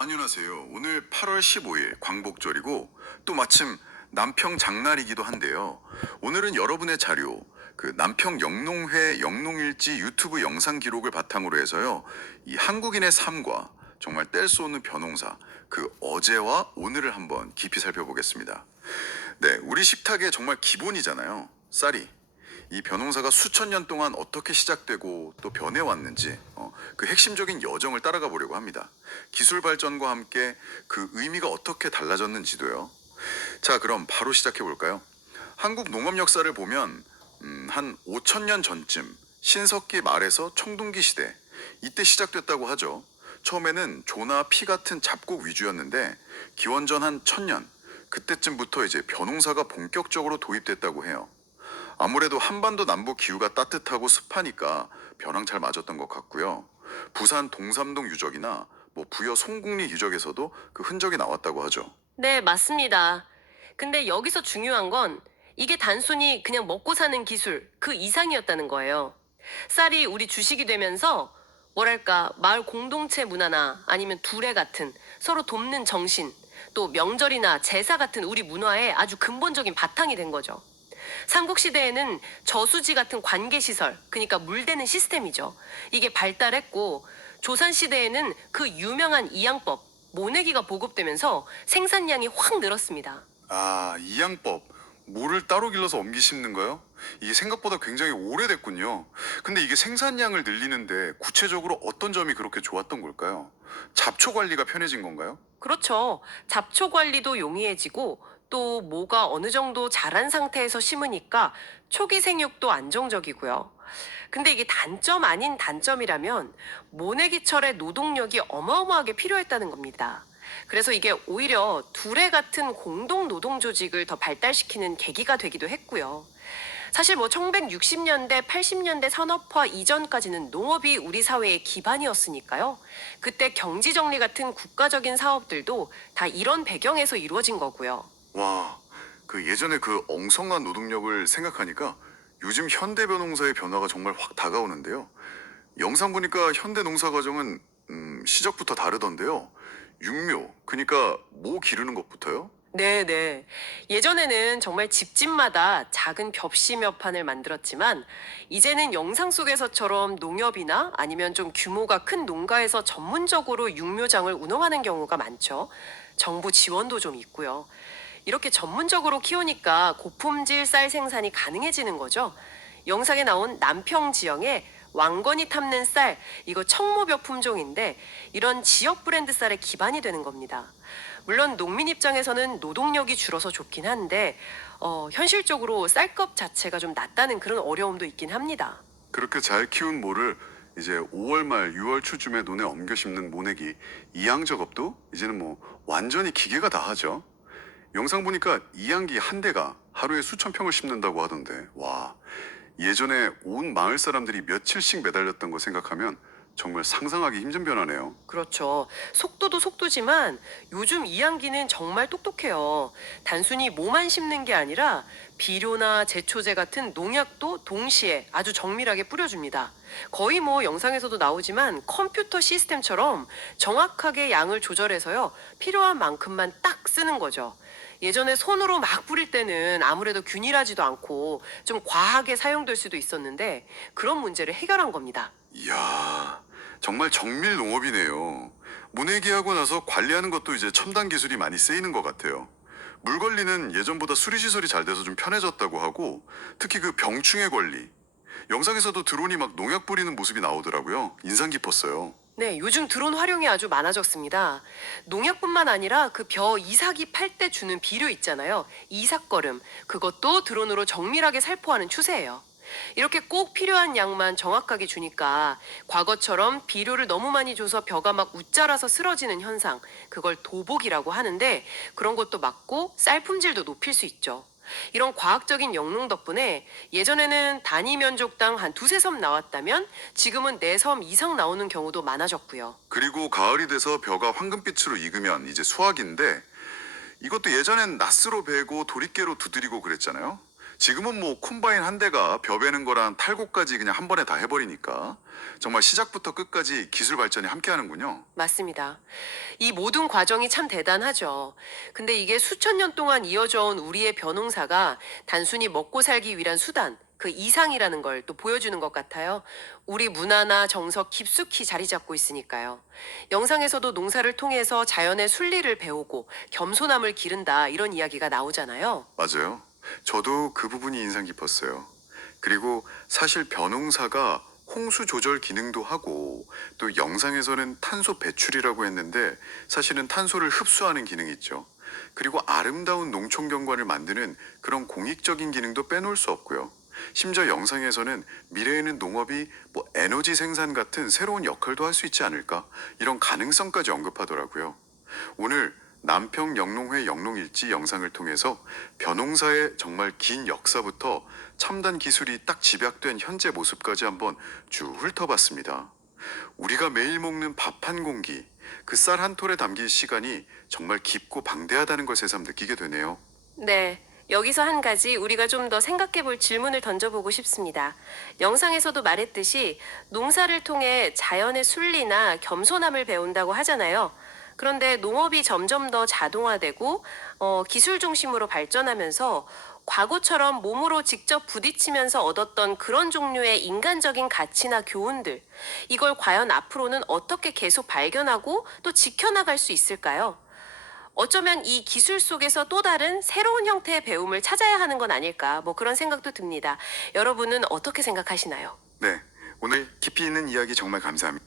안녕하세요. 오늘 8월 15일 광복절이고 또 마침 남평 장날이기도 한데요. 오늘은 여러분의 자료, 그 남평 영농회 영농일지 유튜브 영상 기록을 바탕으로 해서요. 이 한국인의 삶과 정말 뗄 수 없는 벼농사, 그 어제와 오늘을 한번 깊이 살펴보겠습니다. 네, 우리 식탁의 정말 기본이잖아요. 쌀이. 이 벼농사가 수천 년 동안 어떻게 시작되고 또 변해왔는지 그 핵심적인 여정을 따라가 보려고 합니다. 기술 발전과 함께 그 의미가 어떻게 달라졌는지도요. 자, 그럼 바로 시작해 볼까요? 한국 농업 역사를 보면 한 5천 년 전쯤 신석기 말에서 청동기 시대 이때 시작됐다고 하죠. 처음에는 조나 피 같은 잡곡 위주였는데 기원전 한 1000년 그때쯤부터 이제 벼농사가 본격적으로 도입됐다고 해요. 아무래도 한반도 남부 기후가 따뜻하고 습하니까 벼랑 잘 맞았던 것 같고요. 부산 동삼동 유적이나 뭐 부여 송국리 유적에서도 그 흔적이 나왔다고 하죠. 네, 맞습니다. 근데 여기서 중요한 건 이게 단순히 그냥 먹고 사는 기술 그 이상이었다는 거예요. 쌀이 우리 주식이 되면서 뭐랄까 마을 공동체 문화나 아니면 두레 같은 서로 돕는 정신 또 명절이나 제사 같은 우리 문화에 아주 근본적인 바탕이 된 거죠. 삼국시대에는 저수지 같은 관계시설, 그러니까 물대는 시스템이죠. 이게 발달했고, 조선시대에는 그 유명한 이양법, 모내기가 보급되면서 생산량이 확 늘었습니다. 아, 이양법. 모를 따로 길러서 옮기 심는 거요? 이게 생각보다 굉장히 오래됐군요. 근데 이게 생산량을 늘리는데 구체적으로 어떤 점이 그렇게 좋았던 걸까요? 잡초 관리가 편해진 건가요? 그렇죠. 잡초 관리도 용이해지고 또 모가 어느 정도 자란 상태에서 심으니까 초기 생육도 안정적이고요. 근데 이게 단점 아닌 단점이라면 모내기철의 노동력이 어마어마하게 필요했다는 겁니다. 그래서 이게 오히려 두레 같은 공동 노동 조직을 더 발달시키는 계기가 되기도 했고요. 사실 뭐 1960년대, 80년대 산업화 이전까지는 농업이 우리 사회의 기반이었으니까요. 그때 경지 정리 같은 국가적인 사업들도 다 이런 배경에서 이루어진 거고요. 와, 그 예전에 그 엉성한 노동력을 생각하니까 요즘 현대 벼농사의 변화가 정말 확 다가오는데요. 영상 보니까 현대 농사 과정은 시작부터 다르던데요. 육묘, 그러니까 모 기르는 것부터요? 네네. 예전에는 정말 집집마다 작은 벽시 몇 판을 만들었지만, 이제는 영상 속에서처럼 농협이나 아니면 좀 규모가 큰 농가에서 전문적으로 육묘장을 운영하는 경우가 많죠. 정부 지원도 좀 있고요. 이렇게 전문적으로 키우니까 고품질 쌀 생산이 가능해지는 거죠. 영상에 나온 남평 지형에 왕건이 탐는 쌀, 이거 청모벼 품종인데 이런 지역 브랜드 쌀의 기반이 되는 겁니다. 물론 농민 입장에서는 노동력이 줄어서 좋긴 한데 현실적으로 쌀값 자체가 좀 낮다는 그런 어려움도 있긴 합니다. 그렇게 잘 키운 모를 이제 5월 말 6월 초쯤에 논에 옮겨 심는 모내기 이양 작업도 이제는 뭐 완전히 기계가 다 하죠. 영상 보니까 이양기 한 대가 하루에 수천 평을 심는다고 하던데 와, 예전에 온 마을 사람들이 며칠씩 매달렸던 거 생각하면 정말 상상하기 힘든 변화네요. 그렇죠. 속도도 속도지만 요즘 이항기는 정말 똑똑해요. 단순히 모만 심는 게 아니라 비료나 제초제 같은 농약도 동시에 아주 정밀하게 뿌려줍니다. 거의 뭐 영상에서도 나오지만 컴퓨터 시스템처럼 정확하게 양을 조절해서요. 필요한 만큼만 딱 쓰는 거죠. 예전에 손으로 막 뿌릴 때는 아무래도 균일하지도 않고 좀 과하게 사용될 수도 있었는데 그런 문제를 해결한 겁니다. 이야, 정말 정밀 농업이네요. 모내기하고 나서 관리하는 것도 이제 첨단 기술이 많이 쓰이는 것 같아요. 물 관리는 예전보다 수리 시설이 잘 돼서 좀 편해졌다고 하고, 특히 그 병충해 관리. 영상에서도 드론이 막 농약 뿌리는 모습이 나오더라고요. 인상 깊었어요. 네, 요즘 드론 활용이 아주 많아졌습니다. 농약뿐만 아니라 그 벼 이삭이 팔 때 주는 비료 있잖아요. 이삭거름. 그것도 드론으로 정밀하게 살포하는 추세예요. 이렇게 꼭 필요한 양만 정확하게 주니까 과거처럼 비료를 너무 많이 줘서 벼가 막 웃자라서 쓰러지는 현상, 그걸 도복이라고 하는데 그런 것도 막고 쌀 품질도 높일 수 있죠. 이런 과학적인 영농 덕분에 예전에는 단위 면적당 한 두세 섬 나왔다면 지금은 네 섬 이상 나오는 경우도 많아졌고요. 그리고 가을이 돼서 벼가 황금빛으로 익으면 이제 수확인데, 이것도 예전엔 낫으로 베고 도리깨로 두드리고 그랬잖아요. 지금은 뭐 콤바인 한 대가 벼 베는 거랑 탈곡까지 그냥 한 번에 다 해버리니까 정말 시작부터 끝까지 기술 발전이 함께하는군요. 맞습니다. 이 모든 과정이 참 대단하죠. 근데 이게 수천 년 동안 이어져 온 우리의 벼농사가 단순히 먹고 살기 위한 수단, 그 이상이라는 걸 또 보여주는 것 같아요. 우리 문화나 정석 깊숙이 자리 잡고 있으니까요. 영상에서도 농사를 통해서 자연의 순리를 배우고 겸손함을 기른다 이런 이야기가 나오잖아요. 맞아요. 저도 그 부분이 인상 깊었어요. 그리고 사실 벼농사가 홍수 조절 기능도 하고 또 영상에서는 탄소 배출이라고 했는데 사실은 탄소를 흡수하는 기능이 있죠. 그리고 아름다운 농촌 경관을 만드는 그런 공익적인 기능도 빼놓을 수 없고요. 심지어 영상에서는 미래에는 농업이 뭐 에너지 생산 같은 새로운 역할도 할 수 있지 않을까? 이런 가능성까지 언급하더라고요. 오늘 남평 영농회 영농일지 영상을 통해서 벼농사의 정말 긴 역사부터 첨단 기술이 딱 집약된 현재 모습까지 한번 쭉 훑어봤습니다. 우리가 매일 먹는 밥 한 공기, 그 쌀 한 톨에 담길 시간이 정말 깊고 방대하다는 걸 새삼 느끼게 되네요. 네. 여기서 한 가지 우리가 좀 더 생각해 볼 질문을 던져보고 싶습니다. 영상에서도 말했듯이 농사를 통해 자연의 순리나 겸손함을 배운다고 하잖아요. 그런데 농업이 점점 더 자동화되고 기술 중심으로 발전하면서 과거처럼 몸으로 직접 부딪히면서 얻었던 그런 종류의 인간적인 가치나 교훈들, 이걸 과연 앞으로는 어떻게 계속 발견하고 또 지켜나갈 수 있을까요? 어쩌면 이 기술 속에서 또 다른 새로운 형태의 배움을 찾아야 하는 건 아닐까, 뭐 그런 생각도 듭니다. 여러분은 어떻게 생각하시나요? 네, 오늘 깊이 있는 이야기 정말 감사합니다.